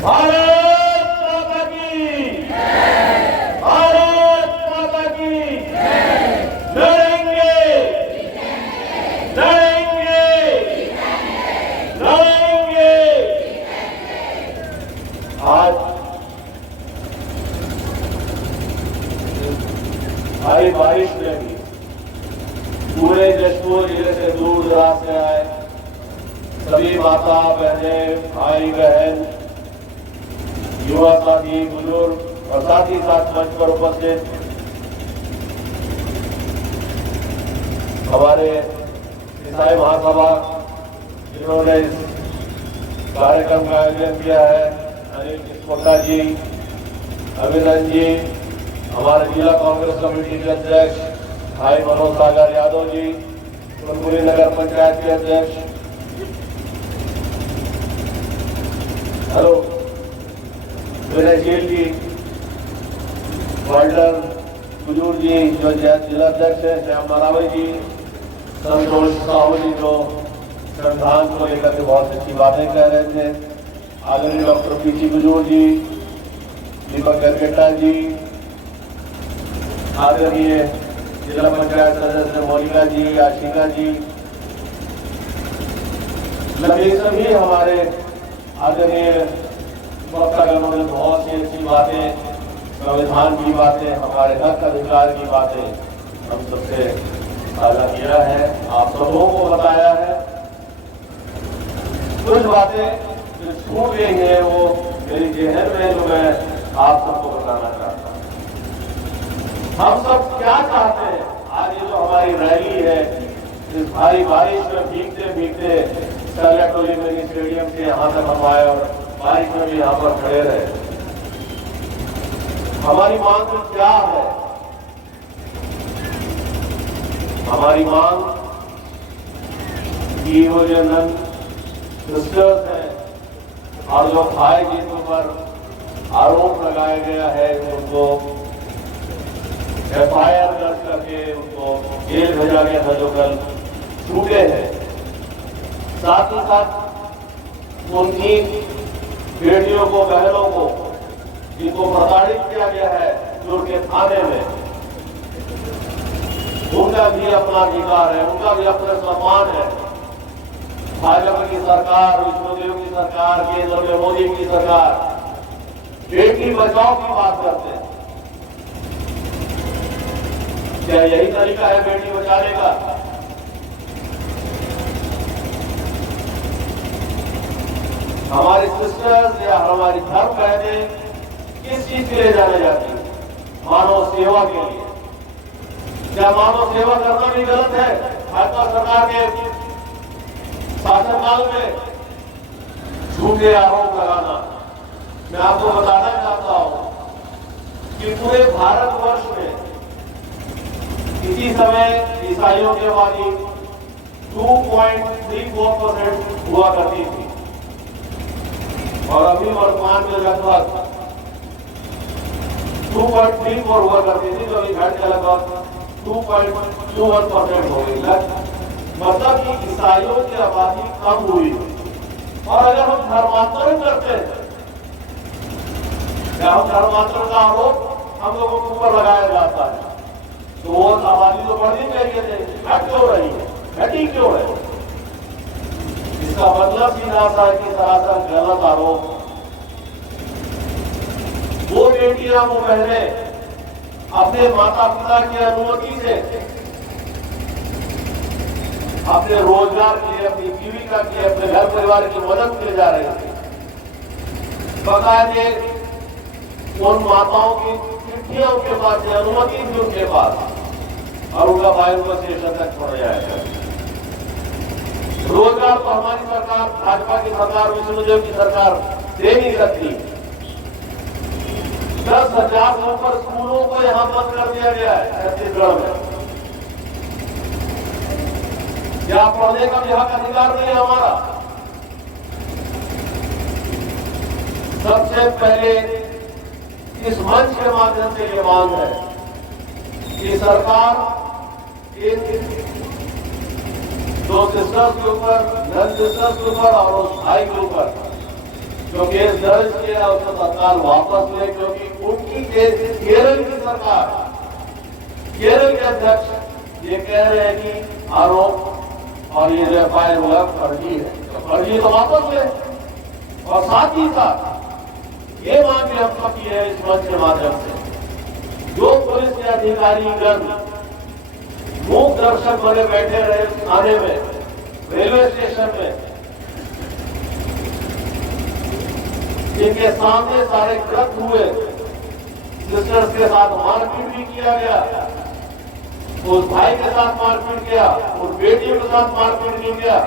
भारत माता की, भारत माता की लड़ेंगे, लड़ेंगे, लड़ेंगे। आज भारी बारिश में भी पूरे जशपुर जिले से दूर दराज से आए सभी माता बहने, भाई बहन, युवा साथी, बुजुर्ग और साथ ही साथ मंच पर उपस्थित हमारे ईसाई महासभा जिन्होंने इस कार्यक्रम का आयोजन किया है, अनिल किस्पोटा जी, अभिनंदन जी, हमारे जिला कांग्रेस कमेटी के अध्यक्ष भाई मनोज सागर यादव जी, कुलपुरी नगर पंचायत के अध्यक्ष, हेलो विनयशील जी, वाल्टर कुजूर जी जो जिलाध्यक्ष है, श्याम मारावई जी, संतोष साहू जी जो संविधान को लेकर के बहुत अच्छी बातें कह रहे थे, आदरणीय डॉक्टर पीसी कुजूर जी, दीपक गरगट्टा जी, आदरणीय जिला पंचायत सदस्य मोनिका जी, आशिका जी, लगे सभी हमारे आदरणीय वक्तागणों ने बहुत सी अच्छी बातें, संविधान की बातें, हमारे हक अधिकार की बातें हम सबसे साझा किया है, आप सबों को बताया है। कुछ बातें जो छूट गई है वो मेरी जहन में जो मैं आप सबको बताना चाहता हूँ। हम सब क्या चाहते हैं? आज ये जो हमारी रैली है, इस भारी बारिश में भीगते भीगते टोली में स्टेडियम से यहाँ तक हम आए और बारिश में भी यहाँ पर खड़े रहे। हमारी मांग क्या है? हमारी मांग की वो जो नन सिस्टर्स हैं और जो भाई जिनके ऊपर आरोप लगाया गया है उनको FIR दर्ज करके उनको जेल भेजा गया था जो कल छूटे हैं। साथ ही साथ उनकी बेटियों को, बहनों को जिनको प्रताड़ित किया गया है दुर्ग के थाने में, उनका भी अपना अधिकार है, उनका भी अपना सम्मान है। भाजपा की सरकार, विष्णुदेव की सरकार, केंद्र में मोदी की सरकार बेटी बचाओ की बात करते हैं। क्या यही तरीका है बेटी बचाने का? हमारी सिस्टर्स या हमारी धर्म बहनें किस चीज के लिए जाने जाती है? मानव सेवा के लिए। क्या मानव सेवा करना भी गलत है? भाजपा सरकार के शासनकाल में झूठे आरोप लगाना। मैं आपको बताना चाहता हूं कि पूरे भारतवर्ष में इसी समय ईसाइयों की आबादी 2.34% हुआ करती थी और अभी वर्तमान में लगभग 2.34 हुआ करती थी, जो अभी घट के लगभग 2.21% हो गई। मतलब कि ईसाइयों की आबादी कम हुई। और अगर हम धर्मांतरण करते हैं, या हम धर्मांतरण का आरोप हम लोगों के ऊपर लगाया जाता है, तो वो आबादी तो बढ़नी चाहिए थी, घट क्यों रही है? घटी क्यों है? इसका मतलब सीधा सा है कि सरासर गलत आरोप। वो बेटियां, वो बहनें अपने माता पिता की अनुमति से अपने रोजगार के लिए, अपनी जीविका के लिए, अपने घर परिवार की मदद के लिए जा रहे थे। बकायदे उन माताओं की चिट्ठियां उनके पास है, अनुमति थी उनके पास, और उनका भाई उनको स्टेशन तक छोड़ जाएगा। रोजगार तो हमारी सरकार, भाजपा की सरकार, विष्णुदेव की सरकार दे नहीं सकती। 10,000 से ऊपर स्कूलों को यहां बंद कर दिया गया है छत्तीसगढ़ में। क्या पढ़ने का भी हक अधिकार नहीं है हमारा? सबसे पहले इस मंच के माध्यम से ये मांग है कि सरकार दो सिस्टर्स के ऊपर, नन सिस्टर्स के ऊपर और उस भाई के ऊपर जो केस दर्ज किया उसको तत्काल वापस ले, क्योंकि उनकी केरल की सरकार, केरल के अध्यक्ष ये कह रहे हैं कि आरोप और ये जो FIR हुआ फर्जी है, तो फर्जी तो वापस ले। और साथ ही साथ ये मांग भी हम सब की है इस मंच के माध्यम से, जो पुलिस के अधिकारीगण मूक दर्शक बने बैठे रहे थाने में, रेलवे स्टेशन में, जिनके सामने सारे कृत्य हुए, सिस्टर्स के साथ मारपीट भी किया गया, उस भाई के साथ मारपीट किया, उस बेटियों के साथ मारपीट नहीं किया,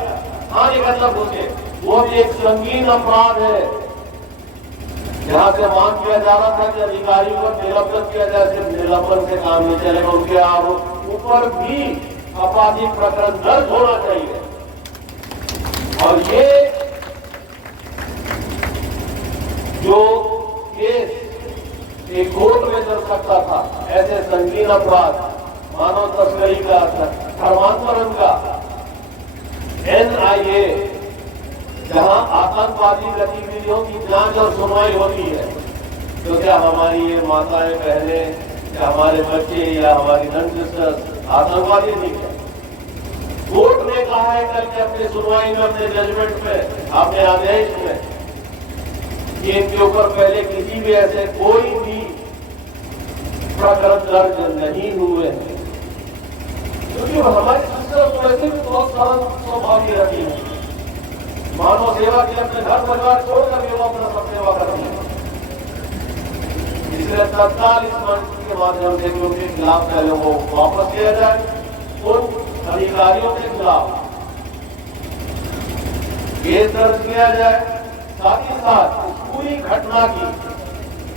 थाने के अंदर घुसे, वो भी एक संगीन अपराध है। यहां से मांग किया जा रहा था कि अधिकारियों को निलंबित किया जाए, सिर्फ निलंबन से काम नहीं चलेगा, उनके ऊपर भी आपराधिक प्रकरण दर्ज होना चाहिए। और ये जो केस एक कोर्ट में चल सकता था, ऐसे संगीन अपराध, मानव तस्करी का, धर्मांतरण का, NIA जहां आतंकवादी गतिविधियों की जांच और सुनवाई होती है, तो क्या हमारी ये माताएं, बहनें या हमारे बच्चे या हमारी नन सिस्टर्स आतंकवादी नहीं है? कोर्ट ने कहा है कल के अपनी सुनवाई में, अपने जजमेंट में, अपने आदेश में, कि इनके ऊपर पहले किसी भी ऐसे कोई भी प्रकरण दर्ज नहीं हुए हैं, क्योंकि हमारी सिस्टर्स वैसे भी बहुत सरल स्वभाव की रहती है, मानव सेवा के लिए अपने घर परिवार छोड़कर के वो अपना सब सेवा करती है। इसलिए तत्काल इस मंच के माध्यम से उनके खिलाफ पहले को वापस लिया जाए, उन अधिकारियों के खिलाफ केस दर्ज किया जाए, साथ ही साथ पूरी घटना की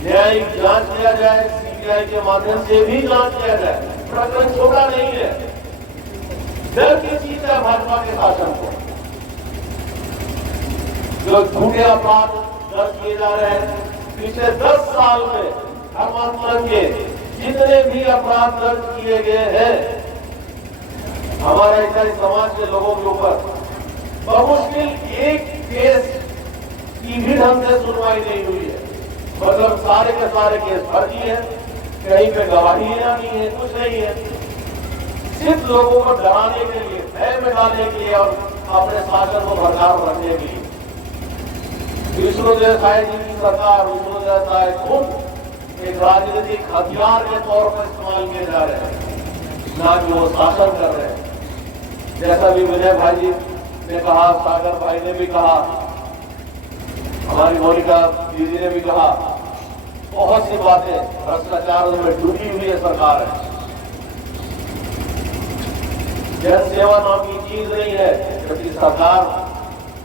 न्यायिक जांच किया जाए, CBI के माध्यम से भी जांच किया जाए। प्रकरण छोटा नहीं है, डर की चीज है भाजपा के शासन को। जो झूठे अपराध दर्ज किए जा रहे हैं, पिछले 10 साल में धर्मांतरण के जितने भी अपराध दर्ज किए गए हैं हमारे ईसाई समाज के लोगों के ऊपर, बमुश्किल एक केस की भी ढंग से सुनवाई नहीं हुई है। मतलब सारे के सारे केस फर्जी है, कहीं पे गवाहियां नहीं है, कुछ नहीं है, सिर्फ लोगों को डराने के लिए, भय में डालने के लिए और अपने शासन को बरकरार रखने के लिए विष्णुदेव साय जी की सरकार, विष्णुदेव साय खुद एक राजनीतिक हथियार के तौर पर इस्तेमाल किए जा रहे हैं, ना कि वो शासन कर रहे हैं। जैसा भी विजय भाई जी ने कहा, सागर भाई ने भी कहा, हमारी मोनिका दीदी ने भी कहा, बहुत सी बातें भ्रष्टाचार में डूबी हुई है सरकार है। जन सेवा नाम की चीज नहीं है, जबकि सरकार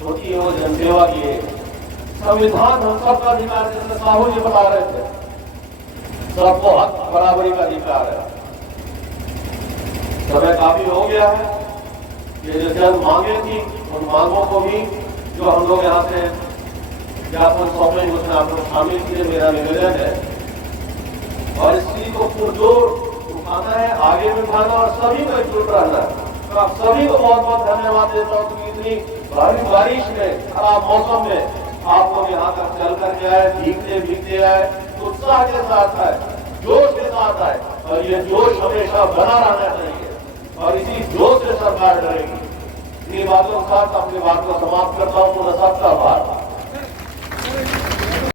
होती है वो जनसेवा की है। संविधान हम सबका अधिकार, जैसे साहू जी बता रहे थे, सबको हक बराबरी का अधिकार है। समय काफी हो गया है, ये जो जन मांगे थी उन मांगों को भी जो हम लोग यहाँ से ज्ञापन सौंपे उसमें आप लोग शामिल किए, मेरा निवेदन है। और इस चीज को पुरजोर उठाना है, आगे भी उठाना और सभी को एकजुट रहना है। तो आप सभी को बहुत बहुत धन्यवाद देता हूँ कि इतनी भारी बारिश में, खराब मौसम में आप लोग यहाँ तक चल करके आए, भीगते आए, उत्साह के साथ आए, जोश के साथ आए, और ये जोश हमेशा बना रहना चाहिए और इसी जोश से सरकार डरेगी। इन बातों के साथ अपनी बात को समाप्त करता हूँ। पूरा सबका आभार।